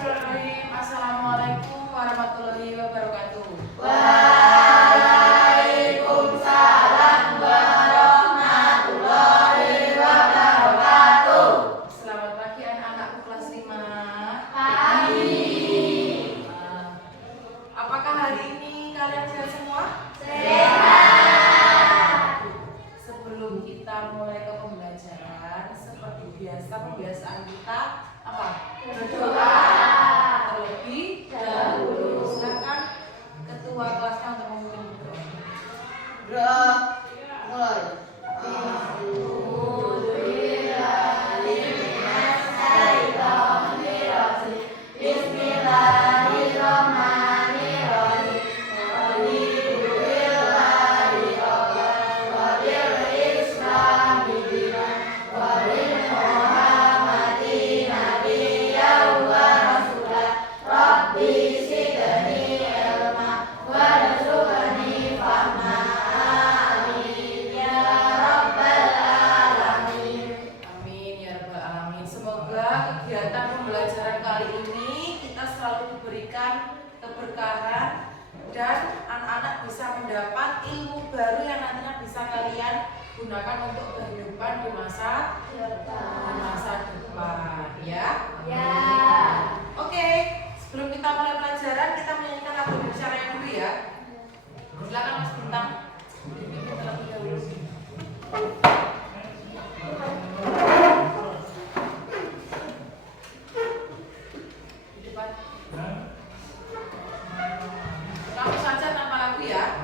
Bismillahirrahmanirrahim. Assalamualaikum warahmatullahi wabarakatuh. Waalaikumsalam warahmatullahi wabarakatuh. Selamat pagi anak-anakku kelas 5. Pagi. Apakah hari ini kalian sehat semua? Sehat. Sebelum kita mulai ke pembelajaran, seperti biasa pembiasaan kita apa? Berdoa. Terlebih dahulu. Silakan ketua kelasnya untuk memimpin berdoa. Mulai. Amin ya rabbal alamin. Semoga kegiatan pembelajaran kali ini kita selalu diberikan keberkahan dan anak-anak bisa mendapat ilmu baru yang nantinya bisa kalian gunakan untuk kehidupan di masa depan ya. Oke, sebelum kita mulai pelajaran kita menyanyikan lagu Indonesia Raya dulu ya. Silakan Mas Bintang dipimpin terlebih dahulu. Di depan. Kamu saja tanpa lagu ya.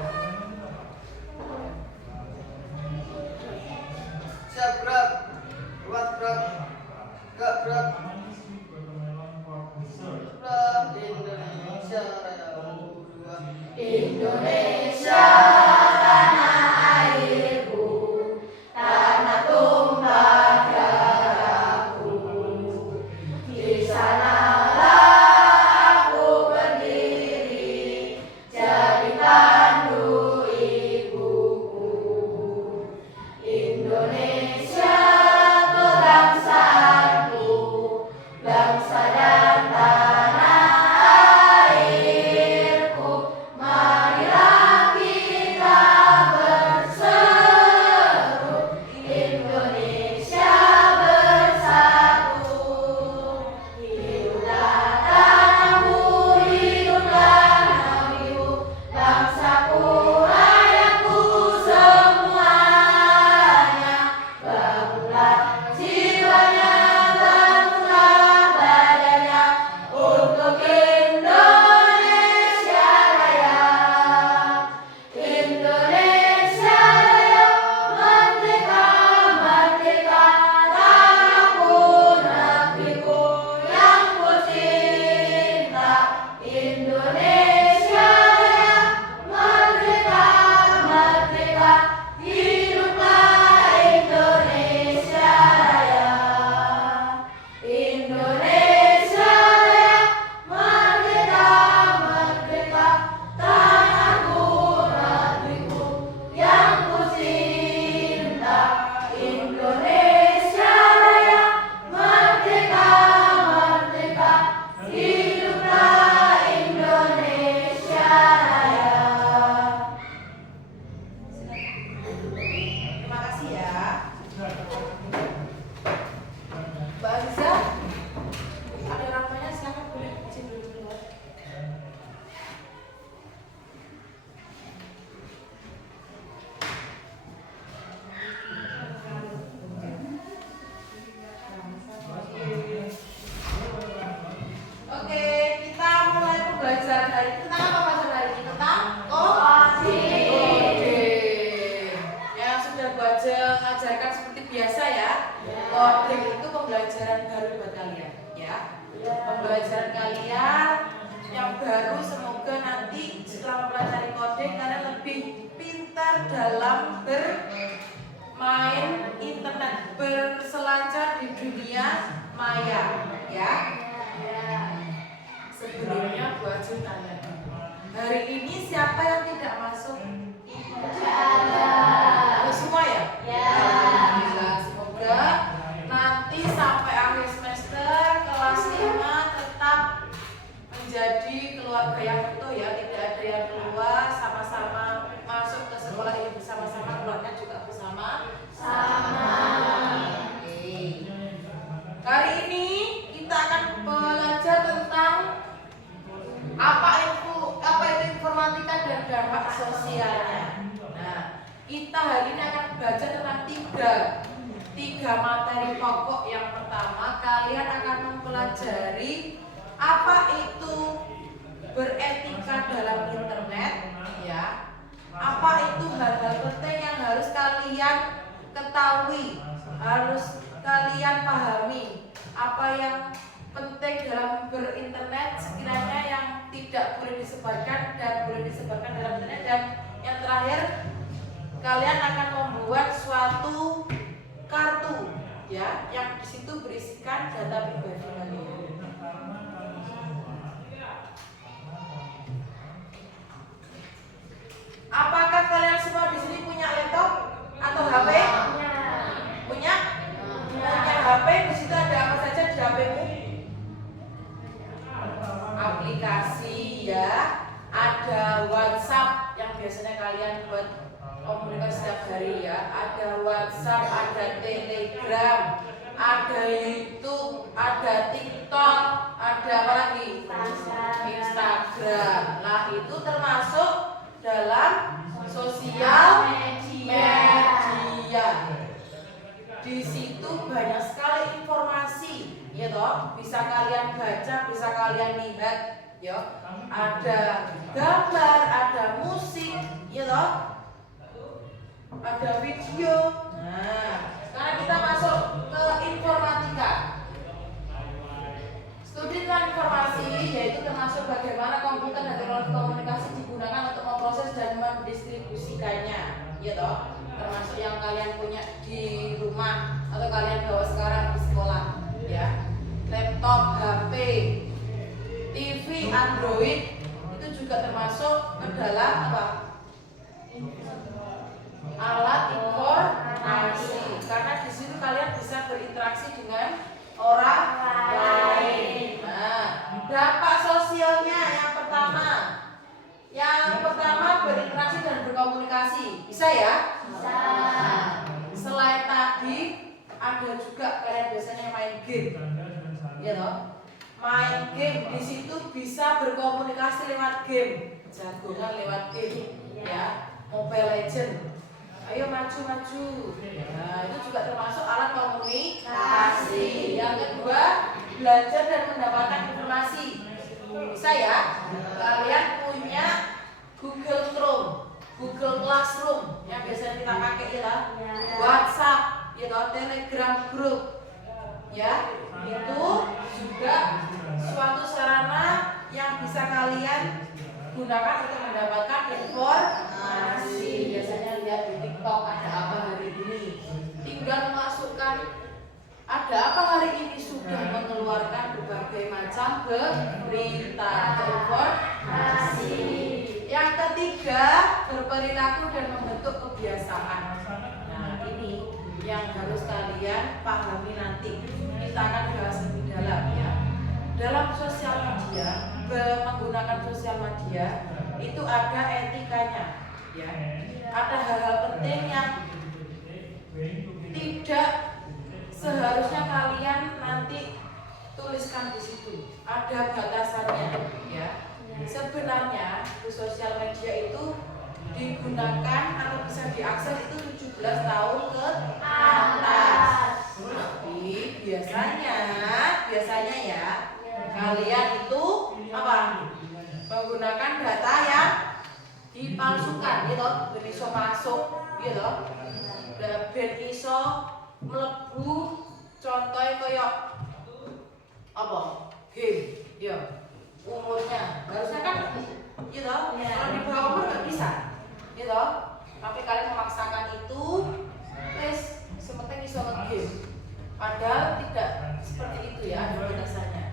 Siap, gerak. Buat gerak. Gerak, gerak. Indonesia Raya. Indonesia tanah airku, tanah tumpah darahku. Di sanalah aku berdiri, jadi pandu ibuku. Indonesia kebangsaanku, bangsa dan tanah airku. Marilah kita berseru, Indonesia bersatu. Hiduplah tanahku, hiduplah negeriku, bangsaku, rakyatku semuanya. Bangunlah jiwanya, bangunlah badannya untuk Indonesia Raya. Indonesia Raya, merdeka, merdeka, tanahku, negeriku yang ku cinta. Indonesia Raya, merdeka, merdeka, hiduplah Indonesia Raya. Indonesia Raya, merdeka, merdeka, tanahku, negeriku yang ku cinta. Indonesia Raya, merdeka, merdeka, hiduplah Indonesia Raya. Terima kasih ya. Mbak Aziza, ada orang tuanya silakan boleh izin dulu keluar. Oke, kita mulai pembelajaran hari ini. Tentang apa pelajaran hari ini? Tentang kode. Yang sudah Bu Aja ngajarkan seperti biasa ya. Kode itu pembelajaran baru buat kalian ya. Pembelajaran kalian yang baru, semoga nanti setelah mempelajari kode kalian lebih pintar dalam bermain internet, berselancar di dunia maya ya. Sebelumnya Bu Aja tanya, hari ini siapa yang tidak masuk? Ada semua ya? Alhamdulillah. Semoga nanti sampai akhir semester kelas 5 tetap akan belajar tentang apa itu informatika dan dampak sosialnya. Nah, kita hari ini akan belajar tentang tiga materi pokok. Yang pertama, kalian akan mempelajari apa itu beretika dalam internet, ya. Apa itu hal-hal penting yang harus kalian ketahui, harus kalian pahami. Apa yang penting dalam berinternet sekiranya yang tidak boleh disebarkan dan boleh disebarkan dalam internet. Dan yang terakhir, kalian akan membuat suatu kartu, ya, yang disitu berisikan data pribadi kalian. Apakah kalian semua di sini punya laptop atau HP? Punya? Punya HP. Di situ ada apa saja di HP-mu? Aplikasi, ya. Ada WhatsApp yang biasanya kalian buat komunikasi setiap hari, ya. Ada WhatsApp, ada Telegram, ada YouTube, ada TikTok, ada apa lagi? Instagram. Nah, itu termasuk dalam sosial media. Di situ banyak sekali informasi, ya toh. Bisa kalian baca, bisa kalian lihat, ya. Ada gambar, ada musik, ya toh. Ada video. Nah, sekarang kita masuk ke informatika. Studi tentang informasi yaitu termasuk bagaimana komputer dan teknologi komunikasi digunakan untuk memproses dan mendistribusikannya, ya toh. Termasuk yang kalian punya di rumah atau kalian bawa sekarang di sekolah, ya. Laptop, HP, TV, Android itu juga termasuk ke dalam apa? Alat informasi. Karena di situ kalian bisa berinteraksi dengan orang lain. Nah, dampak sosialnya yang pertama berinteraksi dan berkomunikasi. Bisa ya? Bisa. Nah, selain tadi ada juga kalian biasanya main game, ya toh? Main game di situ bisa berkomunikasi lewat game, jagongan lewat game, ya. Mobile Legend. Ayo maju. Nah, itu juga termasuk alat komunikasi. Yang kedua, belajar dan mendapatkan informasi. Bisa ya? Kalian punya Google Chrome, Google Classroom yang biasanya kita pakai, ya. WhatsApp, ya toh, Telegram group. Ya, itu juga suatu sarana yang bisa kalian gunakan untuk mendapatkan informasi. Biasanya lihat di TikTok ada apa hari ini, tinggal masukkan ada apa hari ini, sudah mengeluarkan berbagai macam berita informasi. Yang ketiga, berperilaku dan membentuk kebiasaan. Nah, ini yang harus kalian pahami nanti. Kita akan bahas lebih dalam, ya. Dalam sosial media, menggunakan sosial media itu ada etikanya, ya. Ada hal-hal penting yang tidak seharusnya kalian nanti tuliskan di situ. Ada batasannya, ya. Sebenarnya di sosial media itu digunakan atau bisa diakses itu 17 tahun ke atas. Tapi biasanya ya, kalian itu apa? Menggunakan data yang dipalsukan, gitu. Ben iso masuk, gitu. Ben iso mlebu, contohnya kayak apa? Game, ya. Umurnya harusnya kan, gitu. Kalau di bawah umur nggak bisa, gitu. Tapi kalian memaksakan itu, wes sementing iso nge-game. Padahal tidak seperti itu, ya, ada batasannya.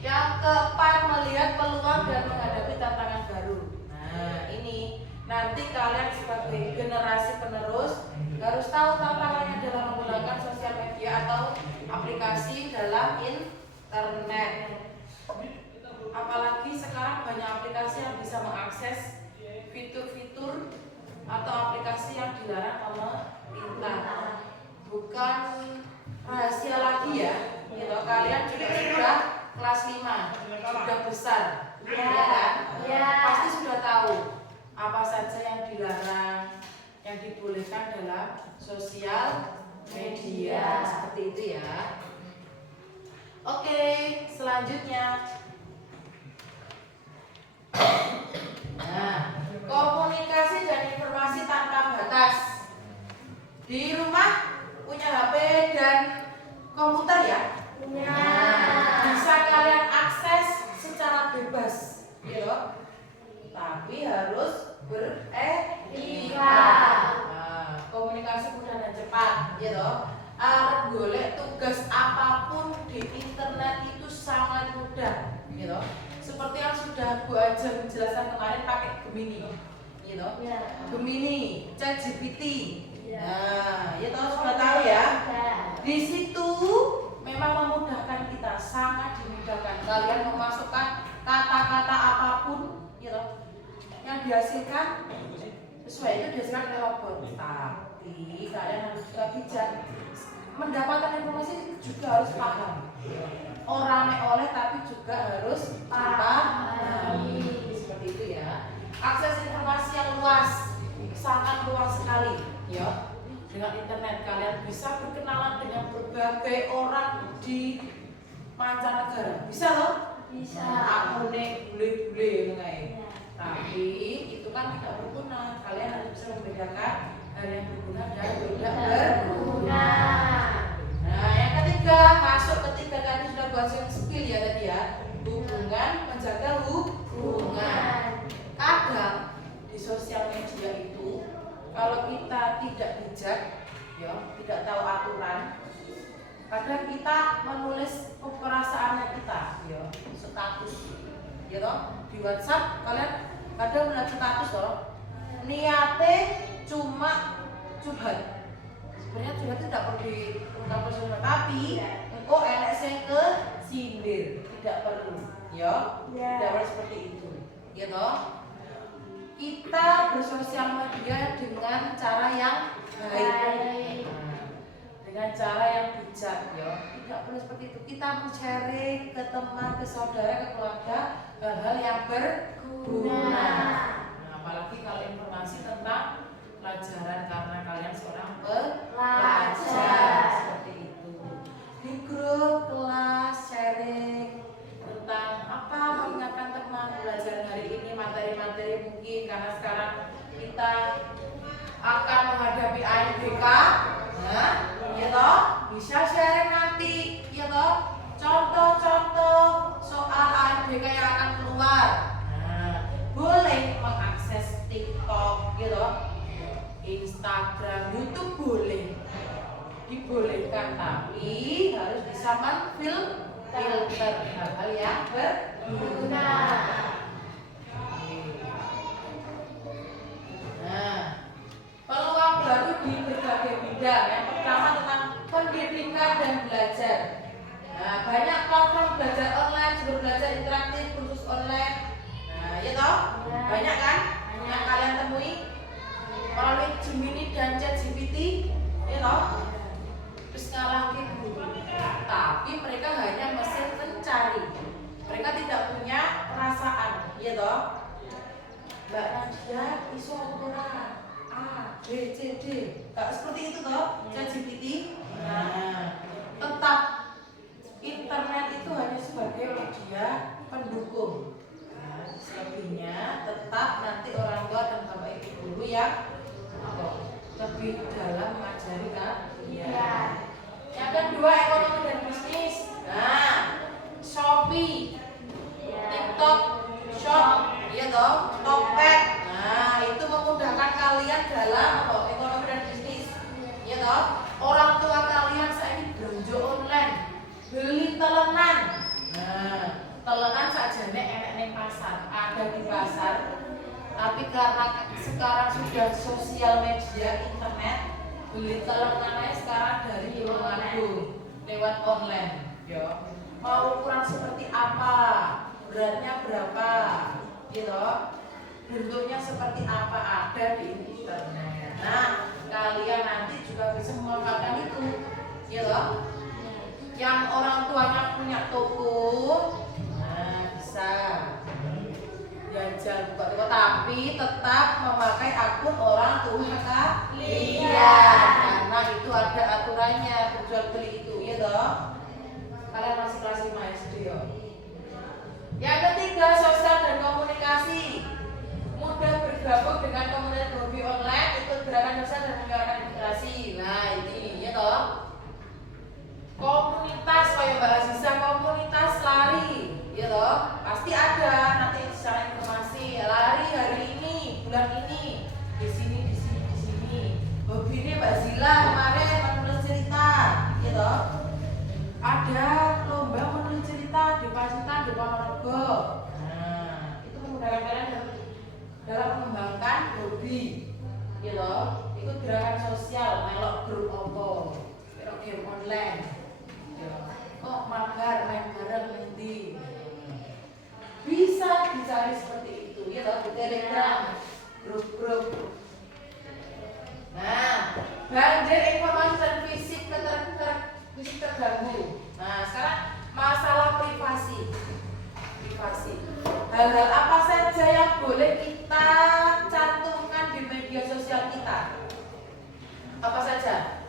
Yang keempat, melihat peluang dan menghadapi tantangan baru. Nah, ini nanti kalian sebagai generasi penerus harus tahu tantangannya dalam menggunakan sosial media atau aplikasi dalam internet. Apalagi sekarang banyak aplikasi yang bisa mengakses fitur-fitur atau aplikasi yang dilarang pemerintah. Bukan rahasia lagi, ya. Gitu. Kalian juga sudah ya kelas 5 sudah besar, ya kan? Ya. Pasti sudah tahu apa saja yang dilarang, yang dibolehkan dalam sosial media seperti itu ya. Oke, selanjutnya. Nah, komunikasi dan informasi tanpa batas. Di rumah punya HP dan komputer ya? Nah, bisa kalian akses secara bebas, gitu. Tapi harus beretika. Nah, komunikasi mudah dan cepat, gitu. Arep golek tugas apapun di internet itu sangat mudah, gitu. Seperti yang sudah Bu Aja menjelaskan kemarin pakai Gemini, gitu. Gemini, ChatGPT. Nah, ya tahu sudah tahu ya. Di situ memang memudahkan kita, sangat dimudahkan. Kalian memasukkan kata-kata apapun, gitu, yang dihasilkan sesuai itu dihasilkan oleh robot. Tapi kalian harus juga bijak. Mendapatkan informasi juga harus paham. Orang oleh tapi juga harus pahami. Seperti itu ya. Akses informasi yang luas, sangat luas sekali, ya. Dengan internet kalian bisa berkenalan dengan berbagai orang di mancanegara. Bisa loh? Bisa. Aku nih bule-bule kayak. Tapi itu kan tidak berguna. Kalian harus bisa membedakan hal yang berguna dan tidak berguna. Nah, yang ketiga, masuk ketiga tadi sudah bahas yang skill ya tadi ya. Hubungan, menjaga hubungan. Kadang di sosial media itu kalau kita tidak bijak, ya, tidak tahu aturan, kadang kita menulis perasaannya kita, ya, status, ya toh. Di WhatsApp kalian kadang melihat status toh, niate cuma curhat. Sebenarnya curhat itu tidak perlu diungkap personal, tapi engkau elek sing ke sindir, tidak perlu, ya, tidak perlu seperti itu, ya toh. Kita bersosial media dengan cara yang baik, dengan cara yang bijak, ya. Tidak perlu seperti itu. Kita men-sharing ke teman, ke saudara, ke keluarga hal-hal yang berguna. Nah, apalagi kalau informasi tentang pelajaran karena kalian seorang pelajar seperti itu. Di grup kelas sharing tentang apa, mengingatkan teman belajar hari ini materi-materi mungkin karena sekarang kita akan menghadapi ANBK, nah, ya toh, bisa sharing nanti, ya toh, contoh-contoh soal ANBK yang akan keluar. Nah, boleh mengakses TikTok, gitu, Instagram, YouTube boleh, dibolehkan, tapi harus bisa filter hal-hal yang berguna. Nah, peluang baru di berbagai bidang. Yang pertama tentang pendidikan dan belajar. Nah, banyak platform belajar online, sumber belajar interaktif, kursus online. Nah, ya toh, banyak kan yang kalian temui melalui Gemini dan ChatGPT, ya toh. Terus ngalahin guru, tapi mereka hanya mesin pencari. Mereka tidak punya perasaan, ya toh. Mbak Nadia iso ora A, B, C, D. Gak seperti itu toh, ChatGPT. Nah, tetap internet itu hanya sebagai media pendukung. Nah, selebihnya tetap nanti orang tua dan bapak ibu guru yang lebih dalam mengajari kan? Iya. Yang kedua, ekonomi dan bisnis. Nah, Shopee, TikTok, Shop, iya toh, Tokped. Nah, itu memudahkan kalian dalam ekonomi dan bisnis. Iya toh, orang tua kalian saya ini belanja online, beli telenan. Nah, telenan saja enak ning pasar, ada di pasar. Tapi karena sekarang sudah sosial media internet, beli telenannya sekarang dari Tulungagung lewat online, ya. Mau ukuran seperti apa, beratnya berapa, gitu, bentuknya seperti apa ada di internet. Nah, kalian nanti juga bisa memanfaatkan itu, ya loh. Yang orang tuanya punya toko tapi tetap memakai akun orang tua kalian karena itu ada aturannya berjual beli itu, ya toh? Kalian masih kelas 5 SD ya. Yang ketiga, sosial dan komunikasi. Mudah bergabung dengan komunitas hobi online, ikut gerakan sosial dan meningkatkan integrasi. Nah ini, ya toh? Komunitas kayak Mbak Aziza, komunitas lari, ya toh? Pasti ada nanti secara informasi lari hari ini, bulan ini, di sini, di sini, di sini. Hobi ini Mbak Zila kemarin menulis cerita, ya toh? Ada lomba menulis cerita di Pacitan, di Ponorogo. Nah, itu memudahkan kalian dalam mengembangkan hobi, ya toh? Ikut gerakan sosial, melok grup opo, melok game online. Oh, mabar, main bareng, nanti bisa dicari seperti itu, ya toh, di Telegram, grup-grup. Nah, banjir informasi dan fisik terganggu. Nah, sekarang masalah privasi. Hal-hal apa saja yang boleh kita cantumkan di media sosial kita? Apa saja?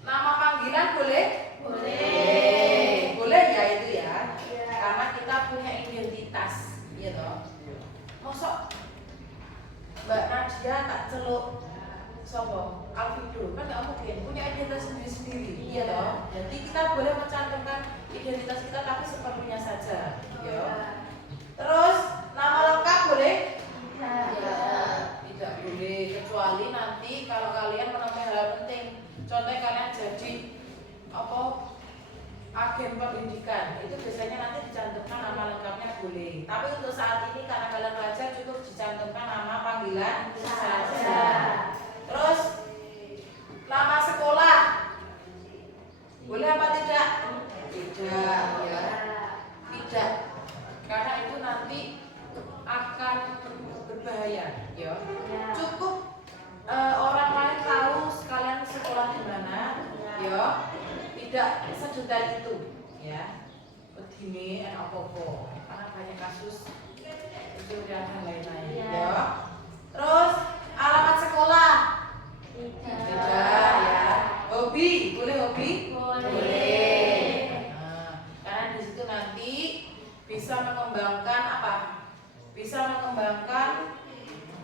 Nama panggilan boleh? Boleh ya itu ya. Karena kita punya identitas, ya toh. Mosok Mbak Nadia tak celuk sopo Alfido, kan nggak mungkin, punya identitas sendiri-sendiri, ya toh. Jadi kita boleh mencantumkan identitas kita tapi seperlunya saja, ya. Terus nama lengkap boleh? Tidak boleh, kecuali nanti kalau kalian menemukan hal penting. Contohnya kalian jadi apa agen pendidikan, itu biasanya nanti dicantumkan nama lengkapnya boleh. Tapi untuk saat ini karena kalian belajar cukup dicantumkan nama panggilan saja. Terus nama sekolah boleh apa tidak? Tidak, ya. Tidak, karena itu nanti akan berbahaya, ya. Cukup orang lain tahu sekalian sekolah di mana, ya. Tidak sedetail itu, ya. Begini apa-apa, karena banyak kasus itu dan lain-lain, ya. Terus alamat sekolah tidak, ya. Hobi boleh, hobi boleh. Nah, karena di situ nanti bisa mengembangkan apa? Bisa mengembangkan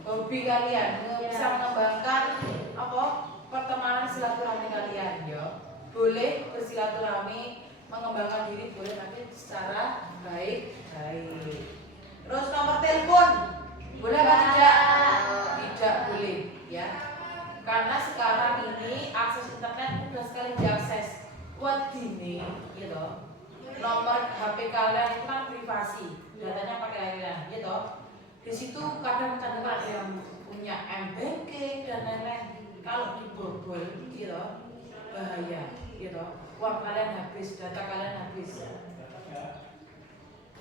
hobi kalian, bisa mengembangkan apa? Pertemanan silaturahmi kalian, ya. Boleh bersilaturahmi, mengembangkan diri boleh, tapi secara baik-baik. Terus nomor telepon boleh apa tidak? Tidak boleh, ya. Karena sekarang ini akses internet mudah sekali diakses. Wadini, gitu. Nomor HP kalian itu kan privasi, datanya pakai kalian, gitu. Di situ kadang ada yang punya M-banking dan lain-lain. Kalau dibobol, gitu, bahaya, gitu. Uang kalian habis, data kalian habis.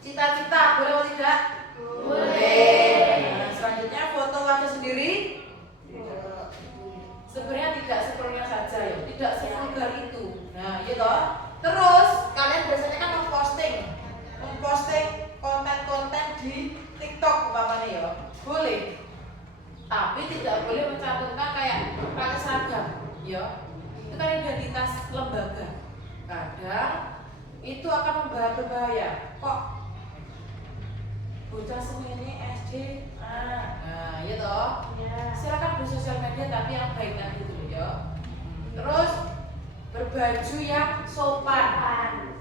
Cita-cita boleh atau tidak? Boleh. Nah, selanjutnya foto wajah sendiri. Sebenarnya tidak sepenuhnya saja, ya. Tidak sevulgar itu. Nah, gitu. Terus kalian biasanya kan memposting konten-konten di TikTok umpamanya, ya. Boleh. Tapi tidak boleh mencantumkan kayak pakai seragam, ya. Itu kan identitas lembaga. Kadang itu akan berbahaya. Kok bocah semini SD, nah, ya toh. Silakan bersosial media tapi yang baik kan gitu, ya. Terus berbaju yang sopan.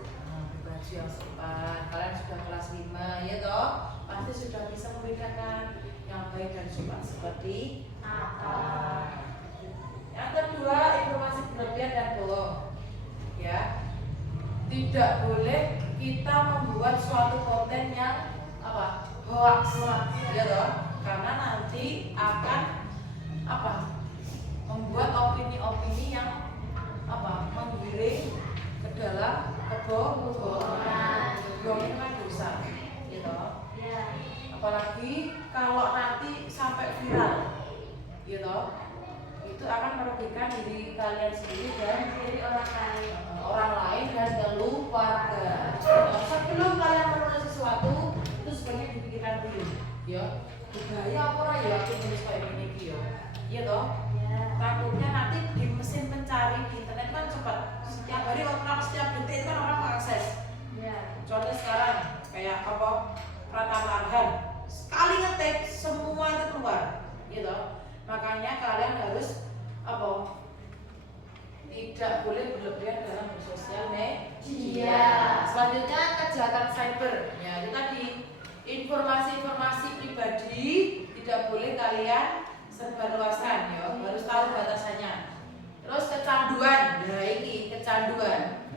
Berbaju yang sopan. Kalian sudah kelas 5, ya toh. Pasti sudah bisa membedakan yang baik dan sopan seperti apa. Yang kedua, informasi berlebihan dan bohong, ya. Tidak boleh kita membuat suatu konten yang apa? Hoax, ya toh. Karena nanti akan apa? Membuat opini-opini yang apa? Menggiring ke dalam kebohongan. Bohong itu kan dosa, ya toh. Apalagi kalau nanti sampai viral, ya toh. Itu akan merugikan diri kalian sendiri dan diri orang lain dan keluarga. Sebelum kalian menulis sesuatu itu sebaiknya dipikirkan dulu ya. Bahaya apa ora ya aku nulis kayak gini iki ya. Iya toh? Takutnya nanti di mesin pencari di internet kan cepat. Setiap hari orang setiap detik kan orang mengakses. Contoh sekarang kayak apa? Pratama Arhan. Sekali ngetik semua itu keluar. Iya toh? Makanya kalian harus apa? Tidak boleh berlebihan dalam bersosial media. Selanjutnya kejahatan cyber. Ya, itu tadi informasi-informasi pribadi tidak boleh kalian sebarluaskan ya, harus tahu batasannya. Terus kecanduan, nah ini kecanduan.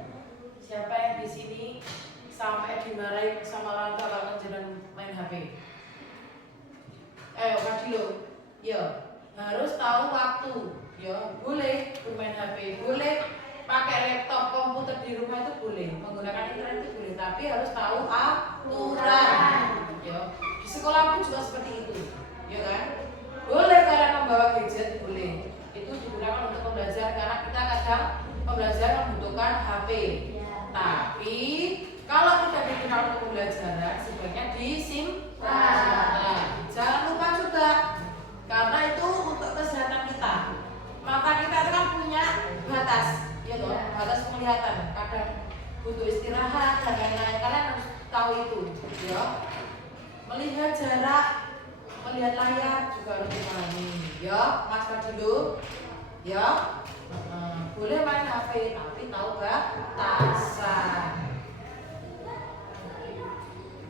Siapa yang di sini sampai dimarahin sama orang tua kalau jangan main HP? Fadilo, ya harus tahu waktu. Ya, boleh bermain HP, boleh pakai laptop, komputer di rumah itu boleh, menggunakan internet itu boleh, tapi harus tahu aturan. Ya, di sekolah pun juga seperti itu, ya kan? Boleh kalian membawa gadget, boleh. Itu digunakan untuk pembelajaran karena kita kadang pembelajaran membutuhkan HP. Tapi kalau tidak digunakan untuk pembelajaran, sebaiknya disimpan. Nah, jangan lupa juga, karena itu untuk kesehatan kita. Mata kita itu kan punya batas, ya toh, batas penglihatan. Kadang butuh istirahat dan lain-lain. Kalian harus tahu itu, ya. Melihat jarak, melihat layar juga harus dipahami, ya, Mas Fadilo, ya. Boleh main HP, tapi tahu batasan.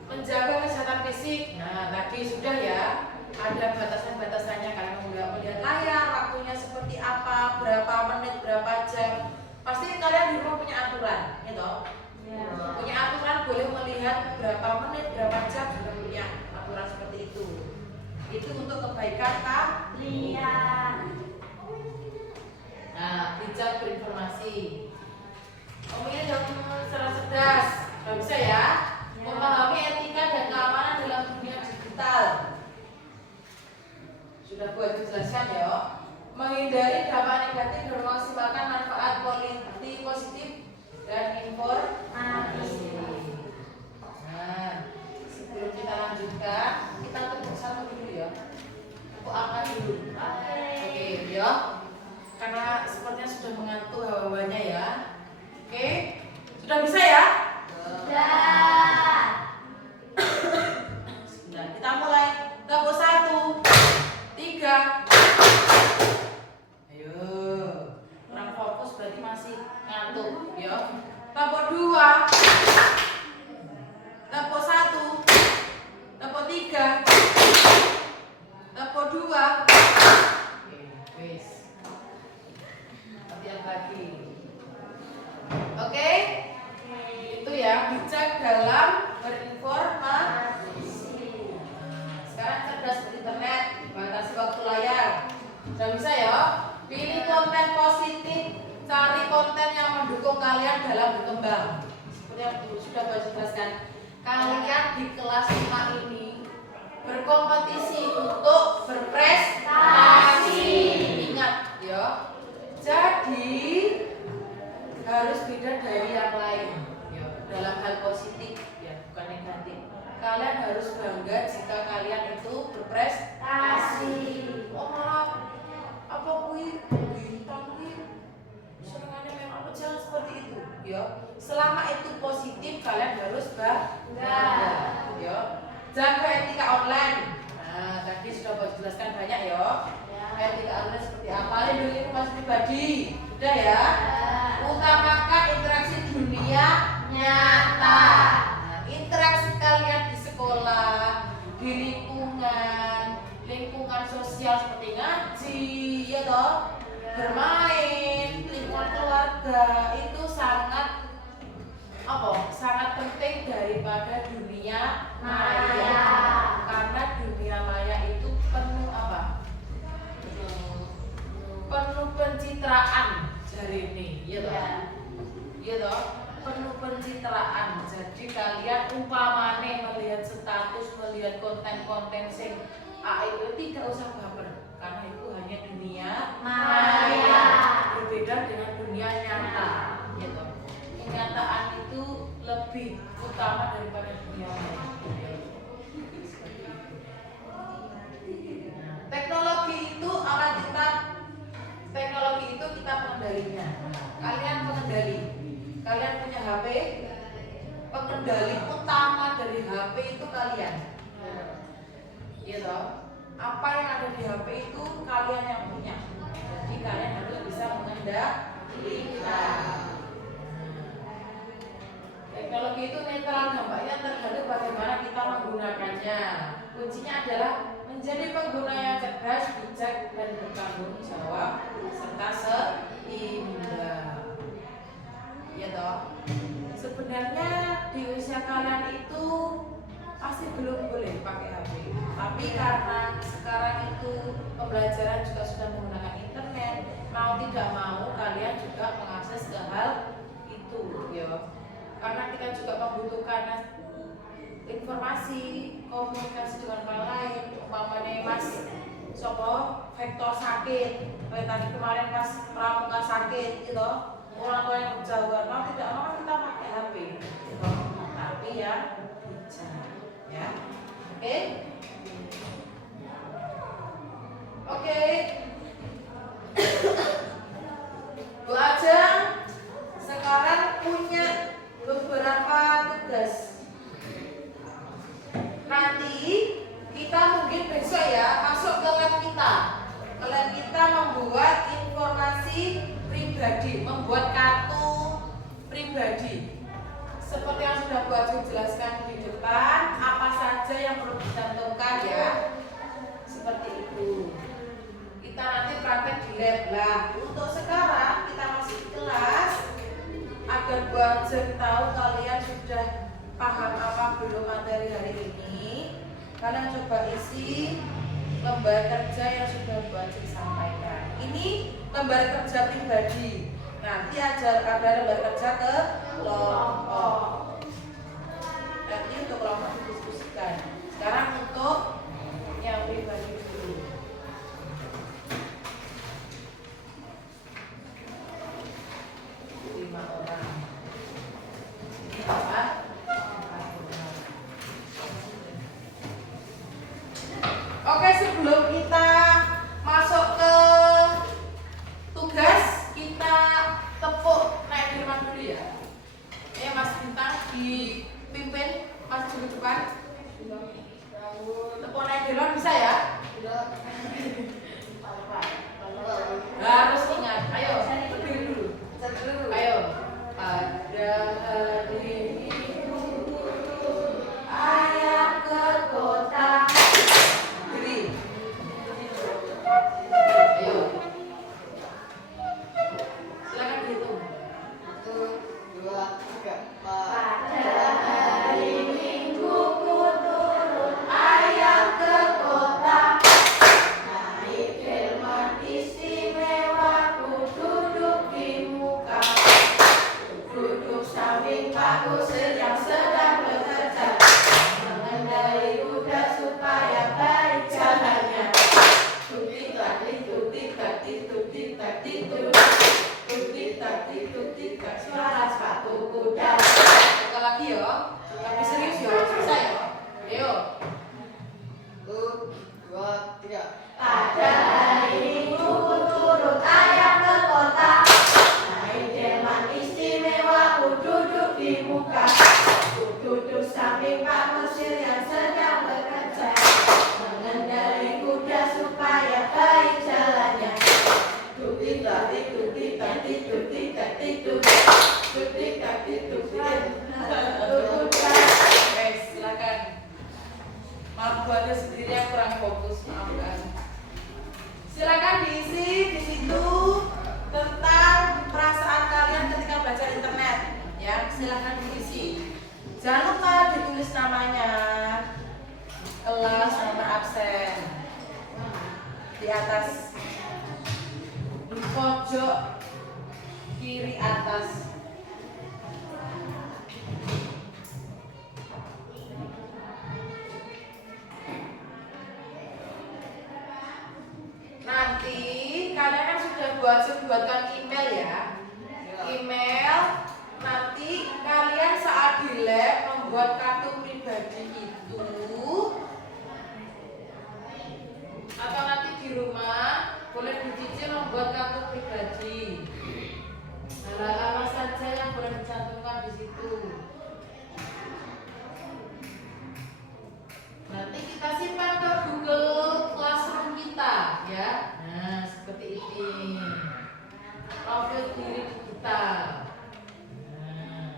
Menjaga kesehatan fisik, nah tadi sudah ya. Ada batasan-batasannya, kalian melihat layar, waktunya seperti apa, berapa menit, berapa jam. Pasti kalian di rumah punya aturan, gitu. Punya aturan boleh melihat berapa menit, berapa jam, sudah punya aturan seperti itu. Itu untuk kebaikan kalian. Nah, bijak berinformasi. Memilih dengan secara cerdas, nggak bisa ya. Memahami etika dan keamanan dalam dunia digital. Sudah buat dijelaskan ya. Menghindari dampak negatif dan memaksimalkan manfaat positif dan informasi. Nah, sebelum kita lanjutkan, kita tepuk satu dulu ya. Tepuk angka dulu. Oke, ya. Karena sepertinya sudah mengantuk hawa-hawanya ya. Oke, sudah bisa ya? Sudah. Sudah, kita mulai. Tepuk 1, 3. Ayo, kurang fokus berarti masih ngantuk ya. Tepuk 2, tepuk 1, tepuk 3, tepuk 2. Oke, wis. Latihan lagi. Oke, itu ya, bijak dalam berinformasi. Sekarang cerdas berinternet, batasi waktu layar. Sudah bisa ya? Pilih konten positif, cari konten yang mendukung kalian dalam berkembang. Seperti yang sudah saya jelaskan, kalian di kelas 5 ini berkompetisi untuk berprestasi. Ingat ya. Jadi harus beda dari yang lain ya, dalam hal positif ya, bukan negatif. Kalian harus bangga jika kalian itu berprestasi. Oh malah apa kui bintang kui senengannya memang apa, jangan seperti itu ya. Selama itu positif kalian harus bangga ya. Jaga etika online. Nah tadi sudah saya jelaskan banyak ya. Etika online seperti apa, lindungi informasi pribadi, sudah ya. Utamakan interaksi dunia nyata. Nah, interaksi kalian di sekolah, di lingkungan sosial seperti ngaji, ya toh, bermain, lingkungan keluarga itu sangat sangat penting daripada dunia maya. Karena dunia maya itu penuh penuh pencitraan jari ini, ya toh. Ya toh, penuh pencitraan. Jadi kalian umpamane melihat status, melihat konten-konten sing itu tidak usah baper, karena itu hanya dunia maya. Berbeda dengan dunia nyata, ya toh. Kenyataan itu lebih utama daripada dunia maya. kita pengendalinya. Kalian pengendali. Kalian punya HP, pengendali utama dari HP itu kalian. Iya toh? Apa yang ada di HP itu kalian yang punya. Jadi kalian harus bisa mengendalikan. Teknologi itu netral, dampaknya tergantung bagaimana kita menggunakannya. Kuncinya adalah menjadi pengguna yang cerdas, bijak, dan bertanggung jawab serta seimbang. Ya toh. Sebenarnya di usia kalian itu pasti belum boleh pakai HP. Tapi karena sekarang itu pembelajaran juga sudah menggunakan internet, mau tidak mau kalian juga mengakses ke hal itu, ya. Karena kita juga membutuhkan informasi, komunikasi dengan orang lain. Umpamanya Mas Sopo vektor sakit, kayak tadi kemarin Mas Pramuka sakit, gitu. Orang tua yang berjauhan, mau tidak mau kita pakai HP, gitu. Tapi ya bijak, ya. Oke? Oke. Bu Ajeng sekarang punya beberapa tugas. Nanti kita mungkin besok ya masuk ke lab kita. Ke lab kita membuat informasi pribadi, membuat kartu pribadi. Seperti yang sudah Bu Ajeng jelaskan di depan, apa saja yang perlu dicantumkan ya. Seperti itu. Kita nanti praktek di lab lah. Untuk sekarang kita masih di kelas. Agar Bu Ajeng tahu kalian sudah paham apa belum materi hari ini, kalian coba isi lembar kerja yang sudah Bu Ajeng sampaikan. Ini lembar kerja pribadi. Nanti ada lembar kerja ke kelompok. Nanti untuk kelompok didiskusikan. Sekarang untuk yang pribadi dulu. Oke, sebelum kita masuk ke tugas, kita tepuk naik firman dulu ya. Mas Bintang dipimpin, Mas dulu depan. Tepuk naik firman bisa ya? Harus ingat. Ayo, berdiri dulu. Ayo. Pada hari Minggu ayah ke kota. Berdiri. Ayo. Silakan dihitung. 1, 2, 3, 4. Pada hari Minggu ku turun ayah ke kota. Naik delman istimewa ku duduk di muka. Duduk samping Pak Kusir yang sedang bekerja, mengendali kuda supaya baik jalannya. Tutik tadi tutik tadi tutik tadi tutik tadi tutik tadi suara sepatu kuda. Sekali lagi yo, tapi serius yo, susah yo. Ayo. 1, 2, 3. Pada hari Minggu ku turun ayah ke kota. Naik delman istimewa ku duduk di muka. Ku duduk samping Pak Kusir yang sedang bekerja, mengendali kuda supaya baik jalannya. Tutik tadi tutik tadi tutik tadi tutik tadi tutik. Oke, silakan. Maaf Bu Ade sendiri yang kurang fokus, maafkan. Silakan diisi di situ tentang perasaan kalian ketika belajar internet, ya. Silakan diisi. Jangan lupa ditulis namanya, kelas, nomor absen di atas, di pojok kiri atas. Nanti kalian kan sudah buatkan email ya. Email nanti kalian saat di lab membuat kartu pribadi itu, atau nanti di rumah boleh dicicil membuat kartu pribadi. Hal apa saja yang boleh dicantumkan di situ? Nanti kita simpan ke Google Classroom kita, ya. Nah, seperti ini. Profil diri digital. Nah.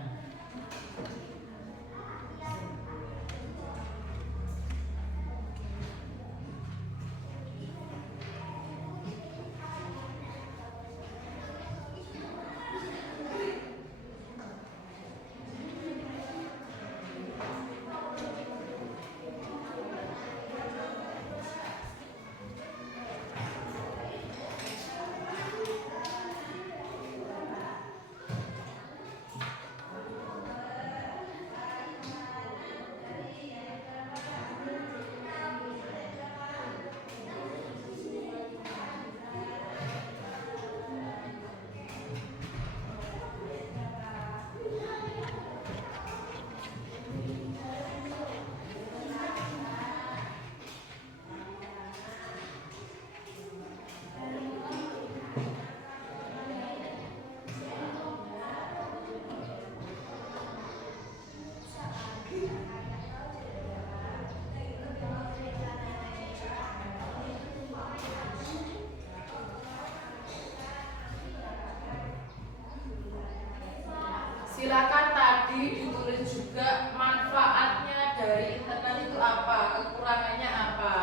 Silakan tadi ditulis juga manfaatnya dari internet itu apa, kekurangannya apa.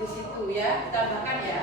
Di situ ya, ditambahkan ya.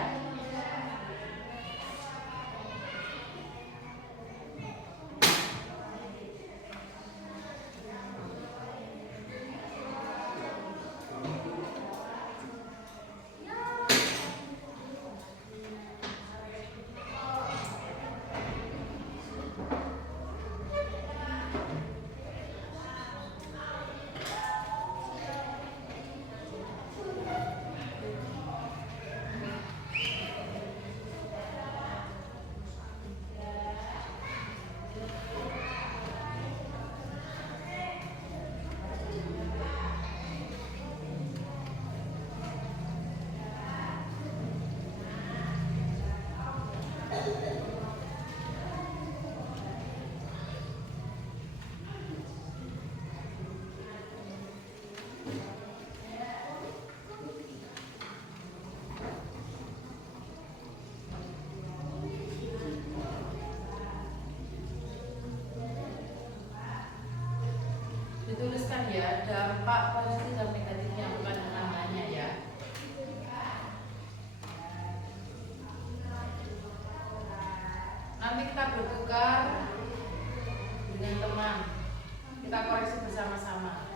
Dituliskan ya dampak positif dan negatifnya, bukan namanya ya. Nanti kita bertukar dengan teman, kita koreksi bersama-sama.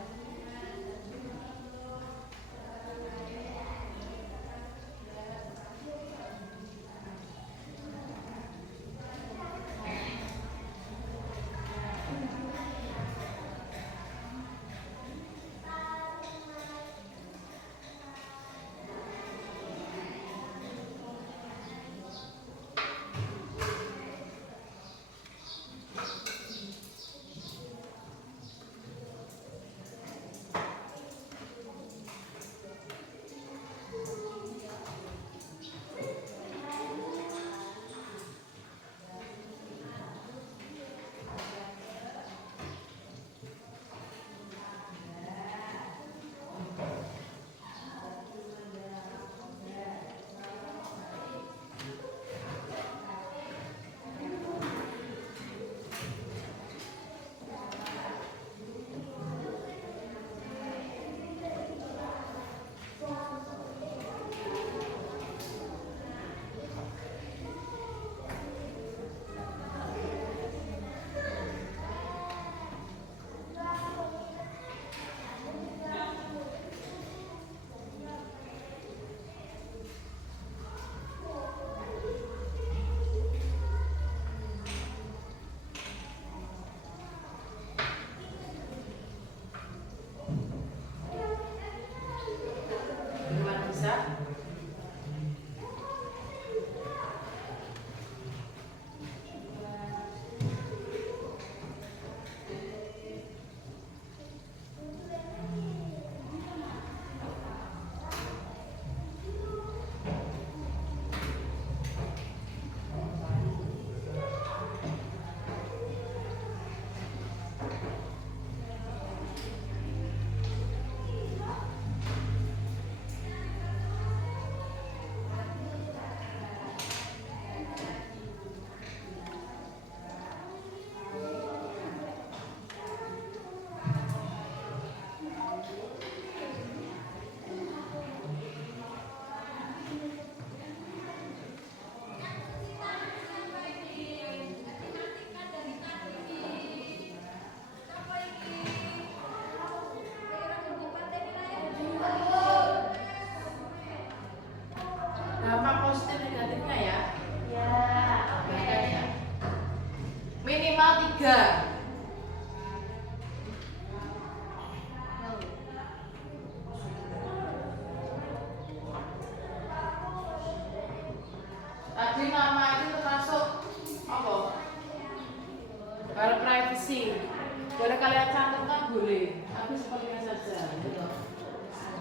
kan boleh, tapi sepertinya saja, gitu.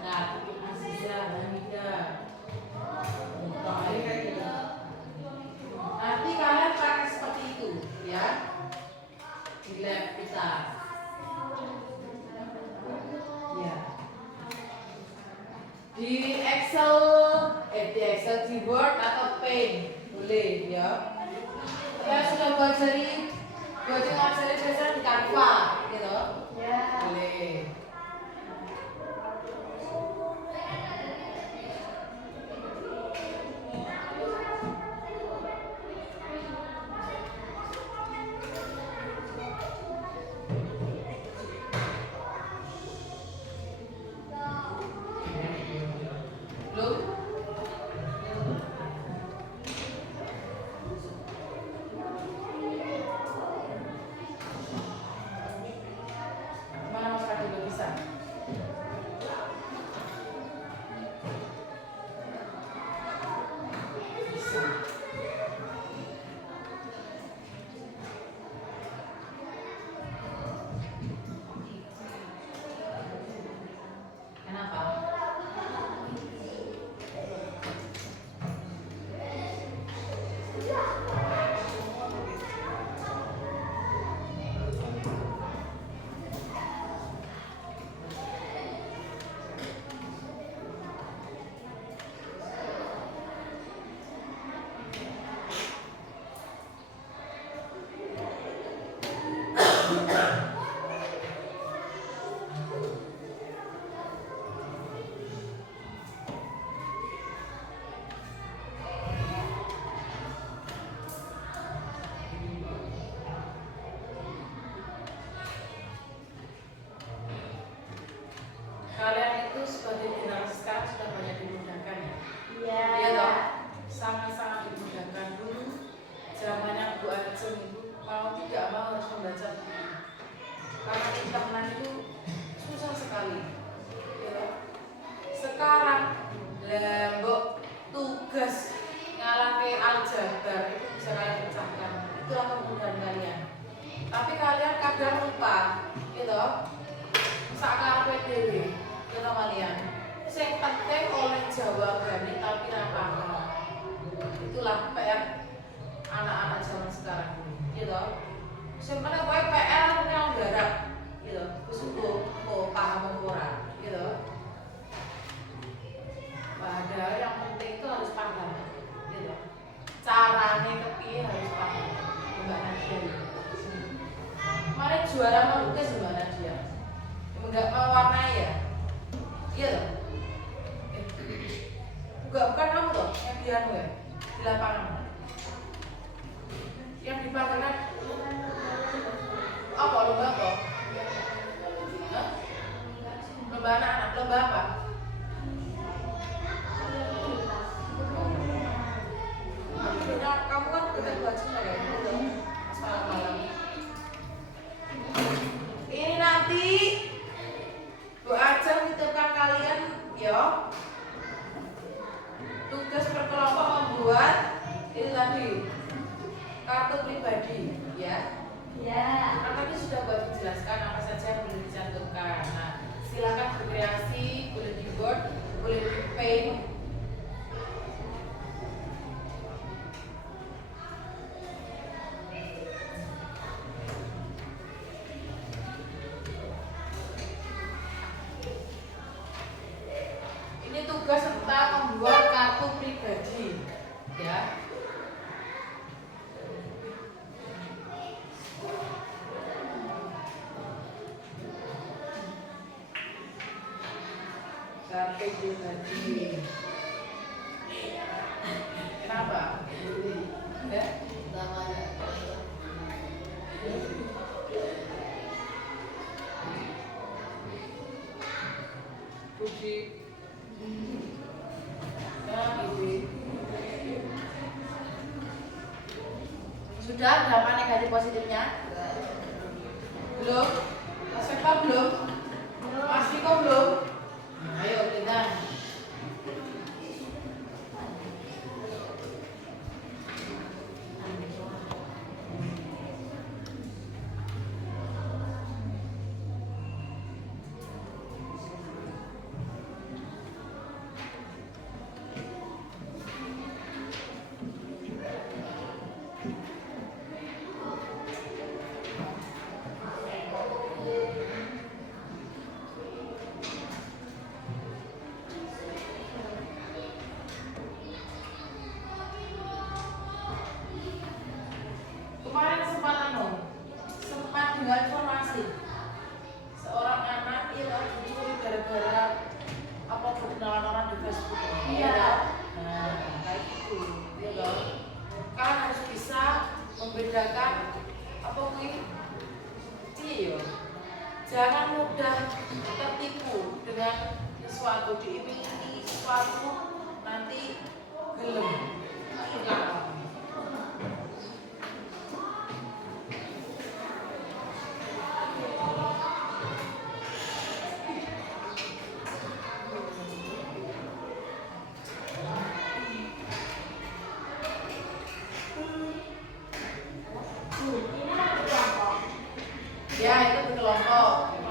Nah, Aziza, Hamida. Kayak gitu. Nanti kalian pakai seperti itu, ya. Di lab kita. Ya. Di Excel, di Word atau Paint boleh, ya. Saya sudah ngajari biasanya di Canva, gitu. Ya. Boleh. Belum? Mana Mas Radi udah bisa? Bisa. Kenapa? Kalian itu sebagai generasi sekarang sudah banyak dimudahkan ya? Ya. Iya toh? Sangat-sangat dimudahkan. Dulu zamannya Bu Ajeng itu mau tidak mau harus membaca buku. Karena internet itu susah sekali. Ya toh? Sekarang lembok tugas ngalahke aljabar itu bisa kalian pecahkan. Itulah kemudahan kalian. Tapi kalian kadang lupa, gitu. Sakarepe dhewe, kita kalian. Sing penting oleh jawabane tapi ra paham. Itulah PR anak-anak zaman sekarang, gitu. Sing penting kowe PR nang garap, gitu. Wis kok paham apa ora, gitu. Padahal yang penting itu harus paham, gitu. Carane kepiye harus paham. Mbak Nadia. Kemarin juara melukis Mbak Nadia. Enggak mewarnai ya? Iya loh. Bukan kamu loh yang di anu ya, di lapangan. Yang dipanggil kan apa lomba apa? Hah? Lomba anak-anak, lomba apa? Kamu kan udah buat semua ya? Malam-malam. Ini nanti Bu Ajeng titipkan kalian ya tugas berkelompok membuat itu tadi kartu pribadi ya. Ya. Kan tadi sudah buat menjelaskan apa saja yang boleh dicantumkan. Nah, silakan berkreasi, boleh di Word, boleh di Paint. Tugas tentang membuat kartu pribadi ya. Kartu pribadi. Kenapa? Ya? Namanya. Puji. Sudah berapa negatif positifnya? Belum? Mas Eva belum? Mas Riko belum? Ayo kita. Facebook. Iya. Nah, kayak gitu, ya loh. Kalian harus bisa membedakan apa kuwi. Iya. Jangan mudah tertipu dengan sesuatu, diiming-imingi sesuatu nanti gelem hilang. Ya, itu berkelompok.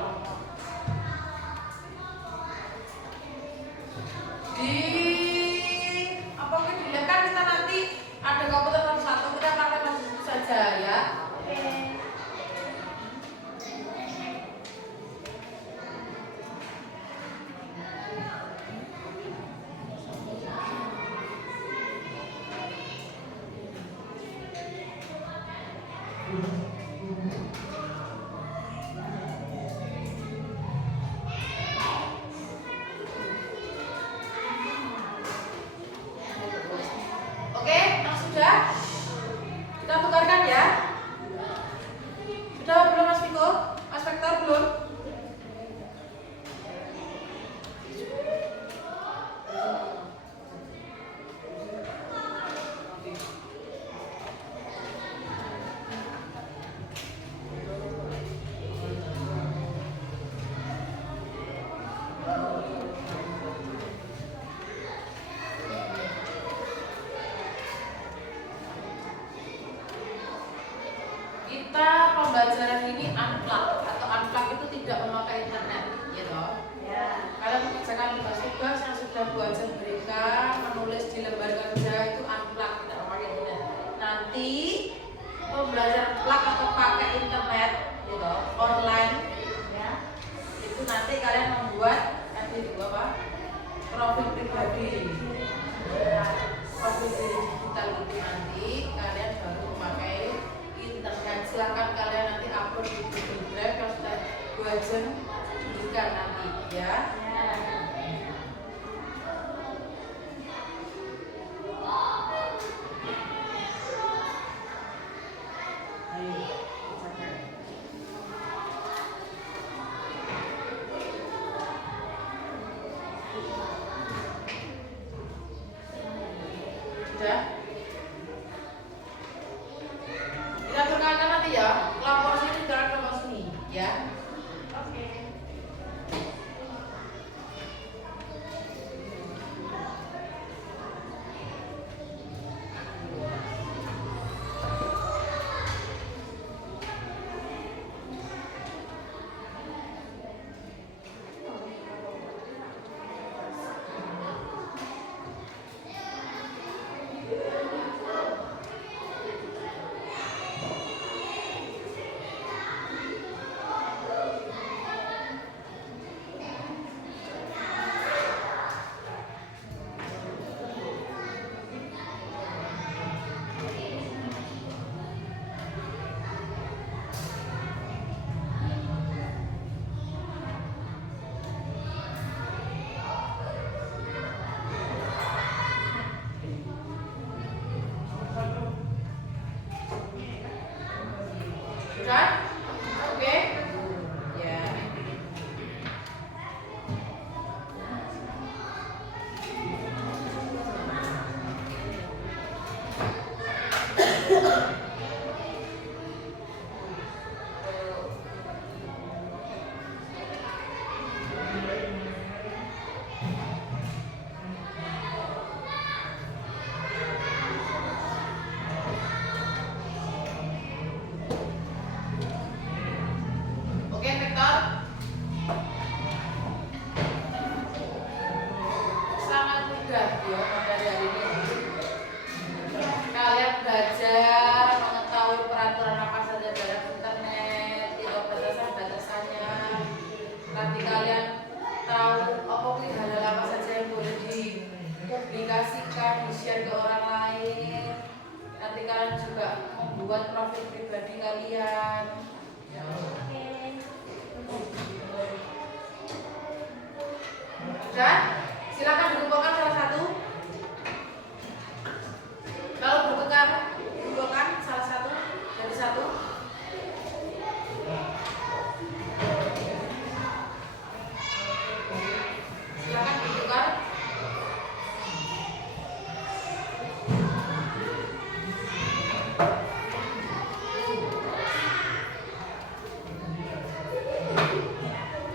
Di apa mungkin dilihat kan kita nanti ada komputer satu kita pakai masuk saja ya. Oke, sudah? Kita tukarkan ya. Sudah belum Mas Viko? Mas Vektor belum? Kita pembelajaran ini unplug atau unplug itu tidak memakai internet, gitu. Ya. Kalian mengerjakan tugas-tugas yang sudah Bu Ajeng berikan, menulis di lembar kerja itu unplug, tidak memakai internet. Nanti pembelajaran plug atau pakai internet, gitu, online, Ya. itu nanti kalian membuat itu apa? Profil pribadi. Profil diri digital itu nanti kalian baru memakai internet. Silahkan kalian nanti upload di Google Drive yang sudah Bu Ajeng berikan nanti ya. Sudah? Kita perkenalkan nanti ya. Lapor sini jangan ke sini ya. Oke. Sudah? Oke? Ya. Oke, Vektor. Sangat mudah ya pada hari ini. Kalian belajar mengetahui peraturan apa saja dalam internet, itu batasan-batasannya. Nanti kalian tahu apa hal apa saja yang boleh dipublikasikan, di-share ke orang lain. Nanti kalian juga membuat profil pribadi kalian. Ya. Sudah? Silakan dikumpulkan salah satu. Kalau bertukar, kumpulkan salah satu dari satu. Silakan ditukar.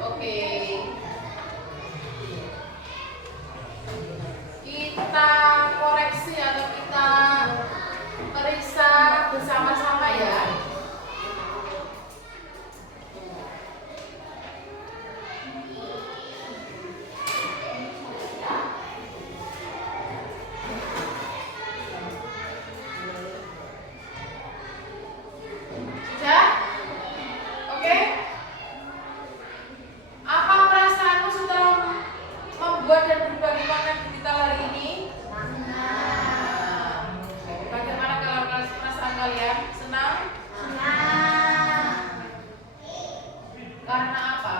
Oke. Kita koreksi atau kita periksa bersama-sama ya. Sudah? Oke? Apa perasaanmu setelah membuat dan berbagi konten digital hari ini? Bagaimana kalau perasaan kalian? Senang? Karena apa?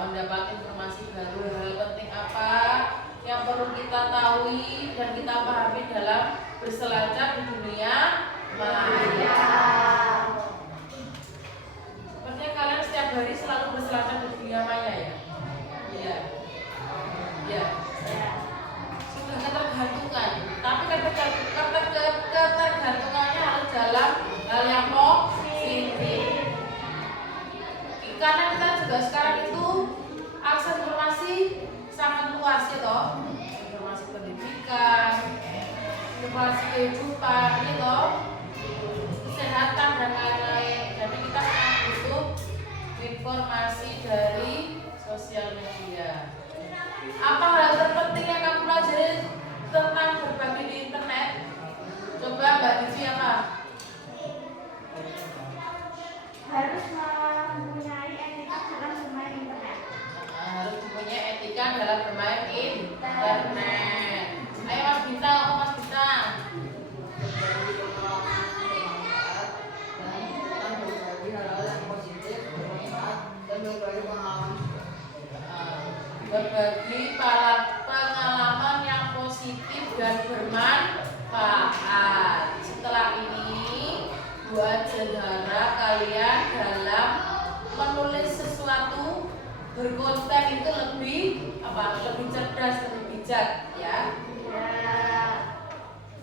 Mendapat informasi baru. Hal penting apa yang perlu kita tahu dan kita pahami dalam berselancar di dunia maya? Sepertinya kalian setiap hari selalu berselancar di dunia maya ya? Iya. Iya. Sudah ketergantungan. Tapi ketergantungannya harus dalam hal yang positif. Karena kita juga sekarang itu akses informasi sangat luas ya toh. Informasi pendidikan, informasi kehidupan ya toh, kesehatan dan lain-lain. Jadi kita sangat butuh informasi dari sosial media. Apa hal terpenting yang kamu pelajari tentang berbagi di internet? Coba Mbak Diji apa? Harus mempunyai etika dalam bermain internet. Harus mempunyai etika dalam bermain internet. Ayo Mas Bintang, Mas Bintang. Berbagi para pengalaman yang positif dan bermanfaat. Setelah ini buat saudara kalian dalam menulis sesuatu berkonten itu lebih cerdas, lebih bijak ya.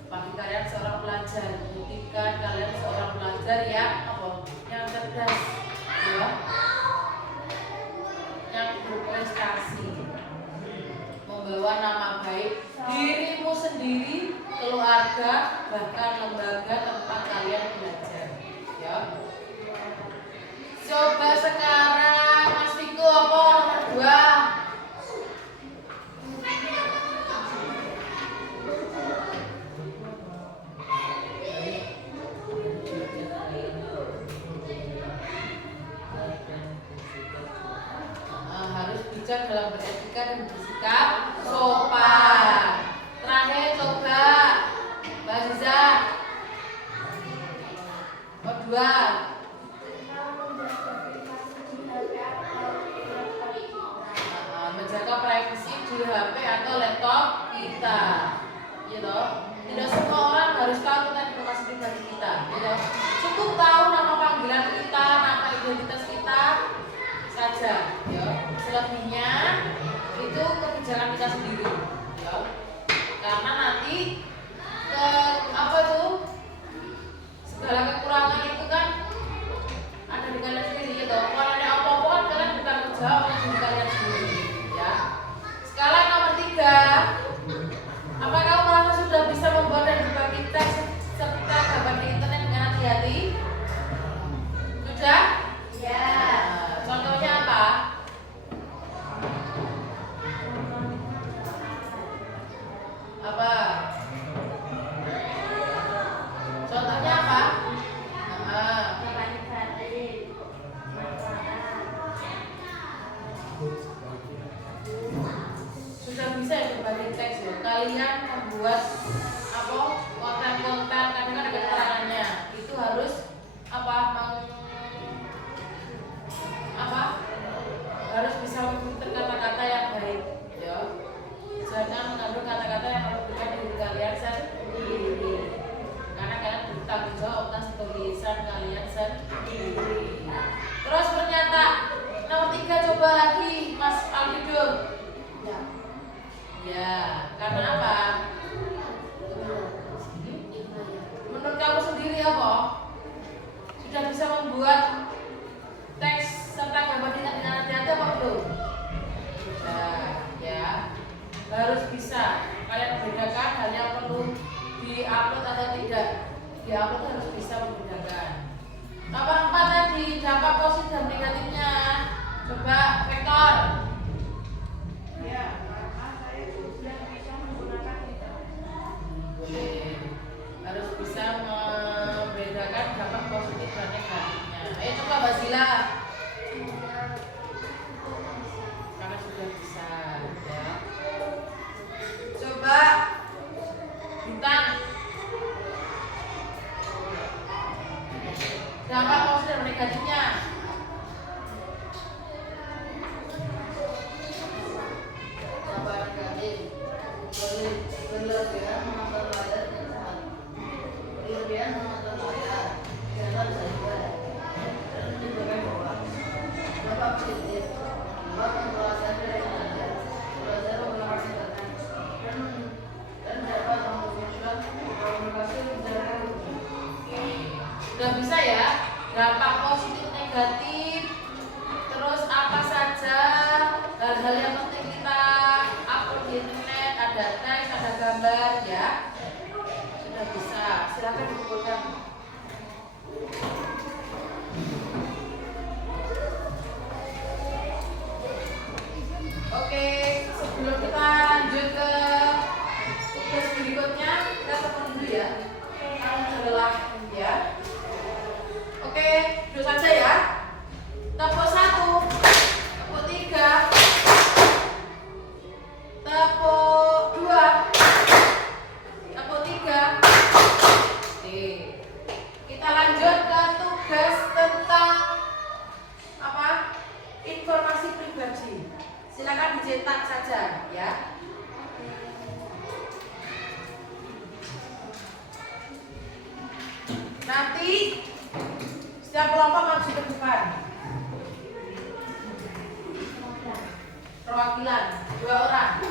Bagi kalian seorang pelajar, buktikan kalian seorang pelajar yang cerdas ya, yang berprestasi, membawa nama baik dirimu sendiri, keluarga, bahkan lembaga tempat kalian belajar ya. Coba sekarang Mas Viko apa nomor 2? Harus bijak dalam beretika dan bersikap sopan. Terakhir coba Mbak Aziza. Kedua, menjaga privasi di HP atau laptop kita, gitu. Tidak semua orang harus tahu tentang informasi pribadi kita, gitu. Cukup tahu nama panggilan kita, nama identitas kita saja, ya. Selebihnya itu kebijakan kita sendiri, ya. Karena nanti segala kekurangan itu kan ada di kalian sendiri, gitu. Kalau ada apa-apa kan kalian bertanggung jawab atas diri kalian sendiri, ya. Skala nomor 3. Apa kamu merasa sudah bisa membuat dan berbagi teks serta gambar di internet dengan hati-hati? Sudah? Ya. Contohnya apa? pembelajaran kalian sendiri. Terus ternyata nomor 3 coba lagi Mas Alfidum. Ya, karena apa? Menurut kamu sendiri apa? Sudah bisa membuat teks serta gambar dengan hati-hati apa belum? Nah, ya harus bisa. Kalian bedakan hal yang perlu diupload atau tidak. Diupload harus bisa membedakan. Nomor 4 tadi dampak positif dan negatifnya. Coba vektor. Ya, karena saya sudah bisa menggunakan itu. Boleh. Harus bisa membedakan dampak positif dan negatifnya. Ayo coba Mbak Zila. Karena sudah bisa ya. Coba Bintang. Dampak positif dan negatifnya. Dampak negatif berlebihan menonton layar dan sehat. Berlebihan menonton layar kegiatan sehingga dan menyebabkan bawah. Dampak positif membuat pembelajaran dari belajar menggunakan internet dan dapat mempermudah komunikasi secara umum. Sudah bisa ya? Dampak positif negatif. Terus apa saja hal-hal yang penting kita upload di internet, ada teks, ada gambar ya. Sudah bisa. Silakan dikumpulkan. Oke, sebelum kita lanjut ke tugas berikutnya, kita telepon dulu ya. Kamu sudah lelah ya. Oke, duduk saja ya. Tepuk 1, tepuk 3, tepuk 2, tepuk 3. Oke. Kita lanjut ke tugas tentang apa? Informasi pribadi. Silakan dicetak saja ya. Nanti setiap kelompok maju ke depan. Perwakilan 2 orang.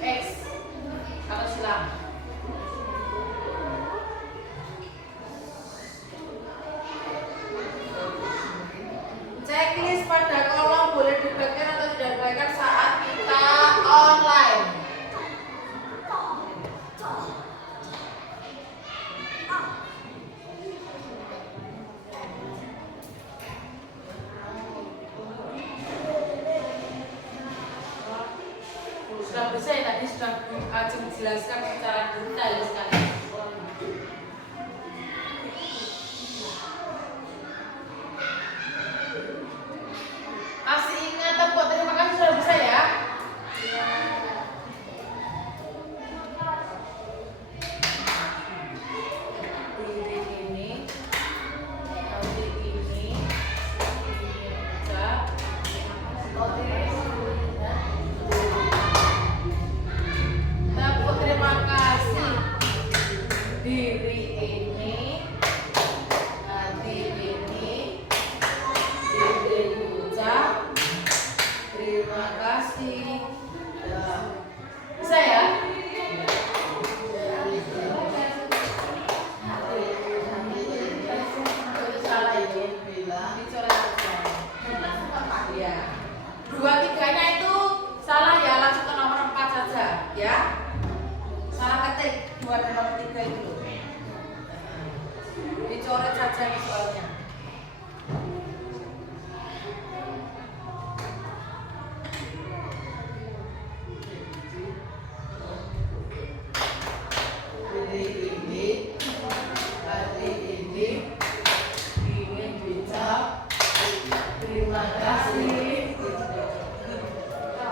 X atau silang. Checklist pada kolom boleh dibagikan atau tidak dibagikan saat kita online. Sudah bisa ya, tadi sudah Ajeng jelaskan secara detail sekali. Masih ingat tepuk terima kasih sudah bisa ya? Ini nanti ini bisa tepuk terima kasih. Diri ini nanti ini diri ucap terima kasih. Bisa ya? Itu salah itu. Dicoret saja. Ya. 2, 3-nya itu salah ya, langsung ke nomor 4 saja ya. Salah ketik 2 dan nomor 3 itu. Dicoret saja nih soalnya.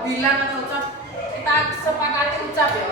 Bilang atau ucap, kita sepakati ucap ya.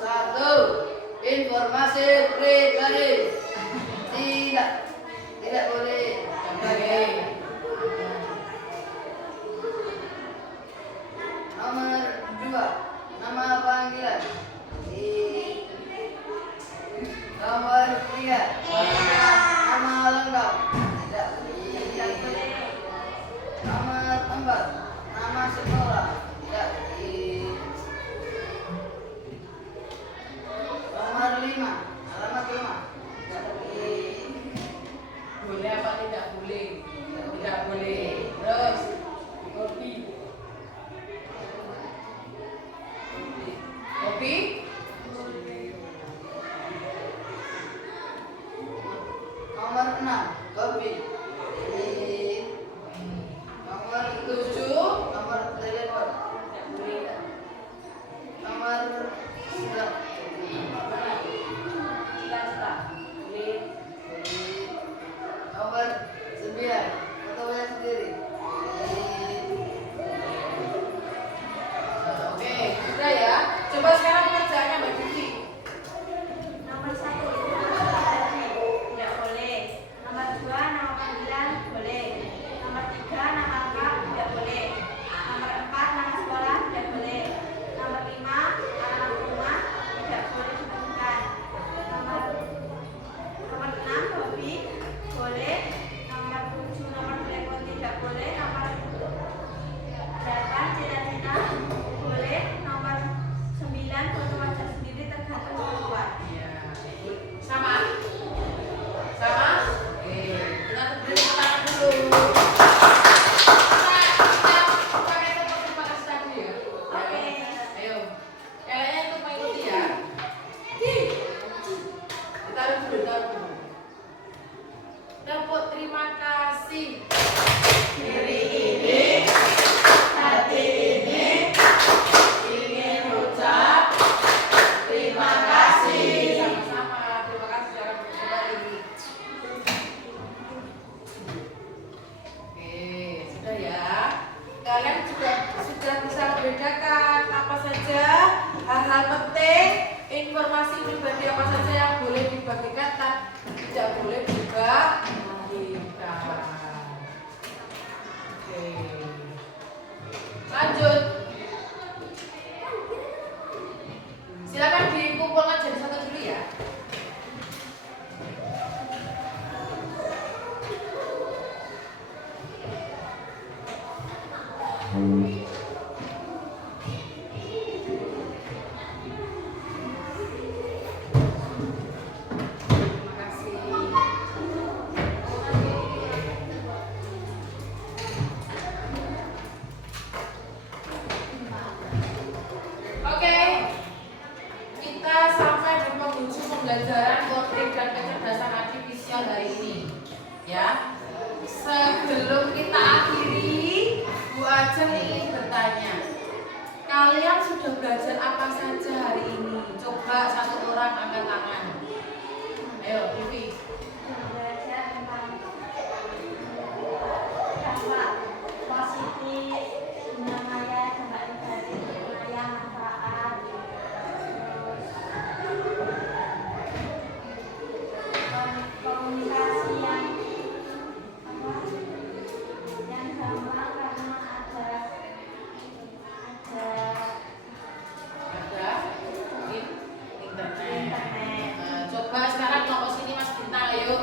Satu, informasi pribadi. Tidak, tidak boleh. Oke. Nomor dua, nama panggilan. Nomor tiga, nama lengkap. Tidak boleh. Nomor empat, nama sekolah. Tidak boleh. Nomor lima, alamat rumah. Tidak boleh. Boleh apa tidak boleh? Tidak boleh. Terus, hobi. Hobi? Nomor enam, hobi. Nomor tujuh, nomor telepon. Nomor sembilan, Cita-cita. Boleh. nomor sembilan, fotonya sendiri. Oke, sudah ya. Coba sekarang kerjaannya Mbak Vivi. Nomor 1, nama pribadi. Tidak boleh. Nomor 2, nama panggilan. Boleh. Nomor 3, nama lengkap. Tidak boleh. Nomor 4, nama sekolah. Tidak boleh. Nomor 5, alamat rumah. Tidak boleh ditemukan. Nomor 6, hobi. Boleh. Nomor 7, nomor telepon. Tidak boleh. Nomor 8, cita-cita. Boleh. Nomor 9, foto wajah sendiri tergantung keluar. Iya. Sama? Sama? Oke, kita beri tepuk tangan dulu. Kita pakai terima kasih tadi ya. Oke. Ayo, kalian untuk mengikuti ya. Taruh dulu, taruh dulu. Tepuk terima kasih. Diri ini, hati ini, ingin ucap terima kasih. Sama-sama, terima kasih secara kembali. Oke, sudah ya. Kalian juga sudah bisa membedakan apa saja hal-hal penting, informasi pribadi apa saja yang boleh dibagikan dan tidak boleh juga dibagikan. Oke, lanjut. Silakan dikumpulkan jadi satu dulu ya. Terima kasih. Oke, kita sampai di penghujung pembelajaran kode dan kecerdasan artifisial hari ini, ya. Sebelum kita akhiri, Bu Ajeng ingin bertanya, kalian sudah belajar apa saja hari ini? Coba satu orang angkat tangan. Ayo, Vivi. Belajar tentang dampak positif, dunia maya, dampak negatif, maya, manfaat, terus komunikasi yang gampang karena ada Ada internet. Coba sekarang toko sini Mas Bintang, ayo.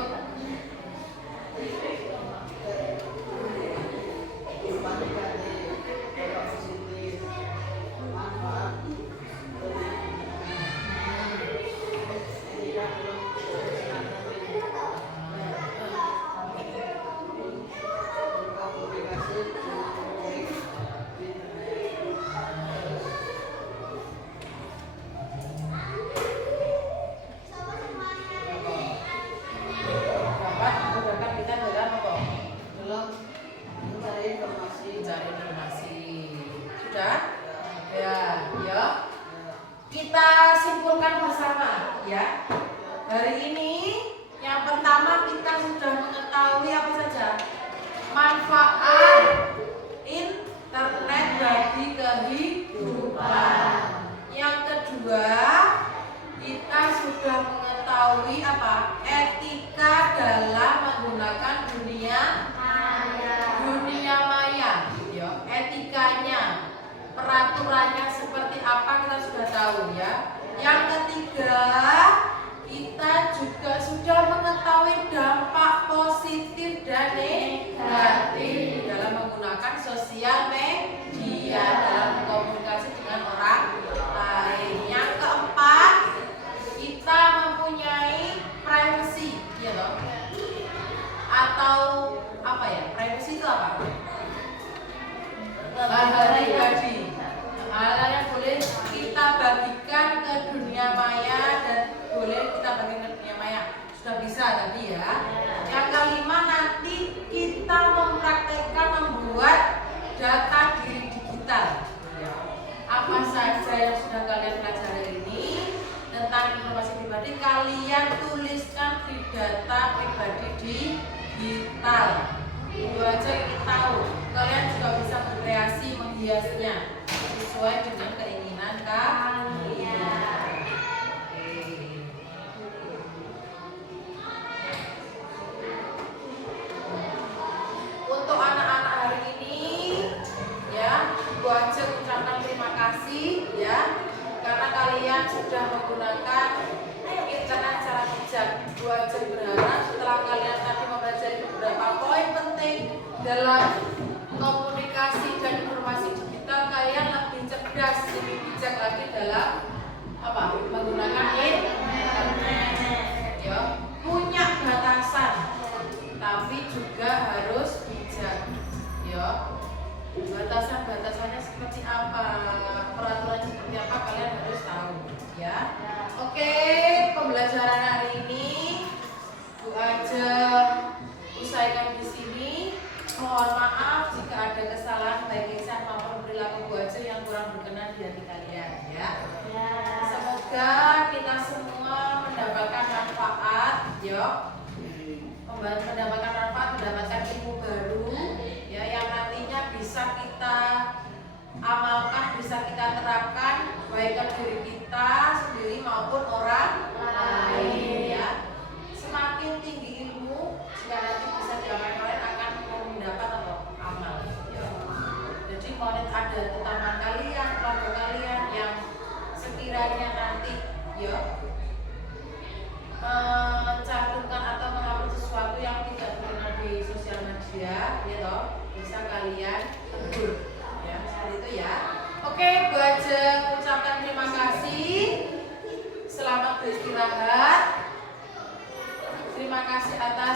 Bapak menggunakan kita dalam apa? Dalam mencari informasi. Mencari informasi. Sudah? Ya, ya. Kita simpulkan bersama, ya. Hari ini yang pertama kita sudah mengetahui apa saja manfaat internet bagi kehidupan. Yang tahu ya. Yang ketiga, kita juga sudah mengetahui dampak positif dan negatif dalam menggunakan sosial media dalam berkomunikasi dengan orang lain. Yang keempat, kita mempunyai privacy, ya toh? Atau apa ya? Privacy itu apa? Hal-hal pribadi, hal-hal yang boleh kita bagikan ke dunia maya dan boleh kita bagikan ke dunia maya. Sudah bisa tadi ya. Yang kelima, nanti kita mempraktekkan membuat data diri digital. Apa saja yang sudah kalian pelajari ini tentang informasi pribadi, kalian tuliskan di data pribadi digital. Itu aja yang kita tahu. Kalian juga bisa berkreasi menghiasnya sesuai dengan keinginan kalian. Untuk anak-anak hari ini, ya, gua aja ucapkan terima kasih, ya, karena kalian sudah menggunakan internet secara bijak. Gua aja berharap setelah kalian tadi mempelajari beberapa poin penting dalam komunikasi dan informasi digital, kalian lebih cerdas, lebih bijak lagi dalam apa? Menggunakan internet. Ya, punya batasan, tapi juga harus bijak. Ya, batasan-batasannya seperti apa, peraturan seperti apa, kalian harus tahu. Ya, oke, pembelajaran hari ini Bu aja usaikan di sini. Mohon maaf jika ada kesalahan baik lisan maupun perilaku Bu aja yang kurang berkenan di hati kalian, ya. Semoga kita semua mendapatkan manfaat, ya. Mendapatkan manfaat, mendapatkan ilmu baru, ya, yang nantinya bisa kita amalkan, bisa kita terapkan baik ke diri kita sendiri maupun orang lain, ya. Semakin tinggi ilmu, jika nanti bisa diamalkan, kalian akan mendapat atau amal, ya. Jadi mau ada teman kalian, keluarga kalian yang sekiranya nanti, ya, mencantumkan atau mengupload sesuatu yang tidak berkenan di sosial media, ya toh, bisa kalian tegur, ya, seperti itu ya. Oke, Bu aja ucapkan terima kasih. Selamat beristirahat. Terima kasih atas